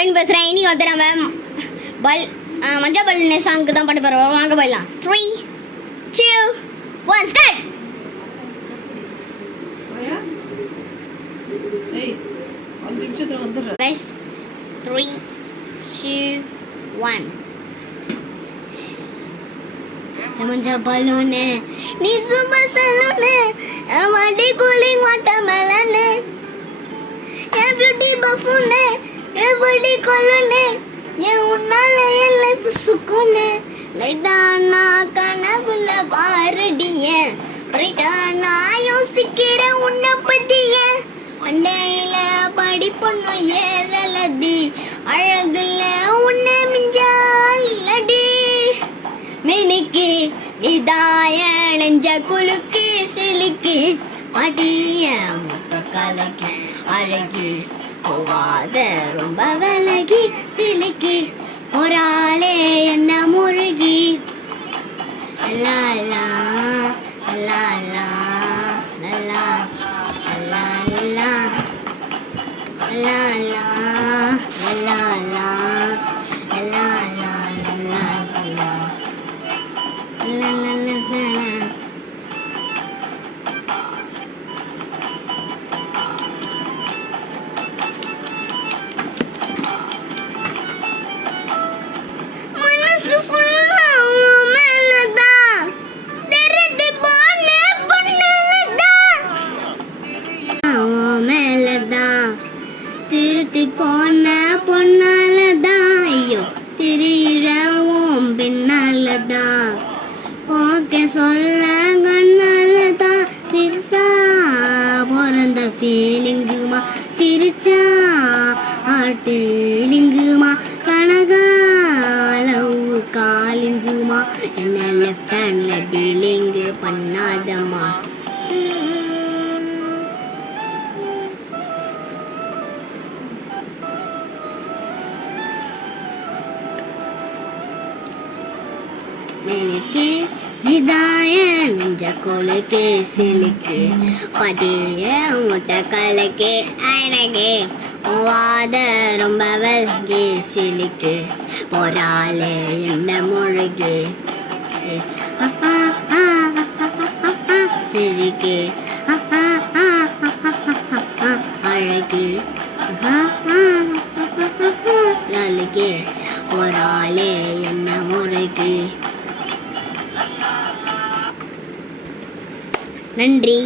கவின் பேசுகிறேன். இனி வந்து நம்ம மஞ்சள் பல்லுன்னு சாங்க்கு தான் பாட்டு போகிறோம். வாங்க போயிடலாம். 3, 2, 1 ஸ்டார்ட். Guys, 3, 2, 1. மஞ்சள் பல்லுன்னு நீ சூப்பர் சலூன்னு மாட்டி கூலிங் வாட்டர்மெலன்னு என் பியூட்டி பஃபூன்னு எப்படி கொல்லுன்னு என் உன்னால என் லைஃப் சுக்குன்னு லைட்டா நான் கனவுல பாரடிய ரைட்டா நான் யோசிக்கிறேன் உன்னை பத்திய மண்டையில படிப்பொண்ணும் ஏறலதி அழகுல உன்னை மிஞ்சாலடி மினுக்கு இதாய நெஞ்ச குலுக்கி சிலுக்கி அடிய முட்டை கலக்கி அழகி போவாத ரொம்ப விலகி சிலுக்கி ஒரு ஆளே என்ன முருகி லாலா லாலா லாலா லாலா லாலா லாலா திருத்தி போன பொன்னாலதான் ஐயோ திரியிறவும் பின்னாலதான் ஓகே சொல்ல கண்ணாலதான் சிரிச்சா பிறந்த ஃபீலிங்குமா சிரிச்சா ஆட்டிலிங்குமா கனகாலவு காலிங்குமா என்ன லெஃப்ட் ஹேண்ட்ல டீலிங்கு பண்ணாதம்மா எனக்கு இதாய நெஞ்ச கொலைக்கு சிலுக்கு பட்டிய முட்டை கலக்கு அழகே வாத ரொம்ப வல்கி சிலுக்கு போராளே என்ன முழுகி சிரிக்கு அழகி நாளைக்கு போராளே என்ன முழுகி. நன்றி.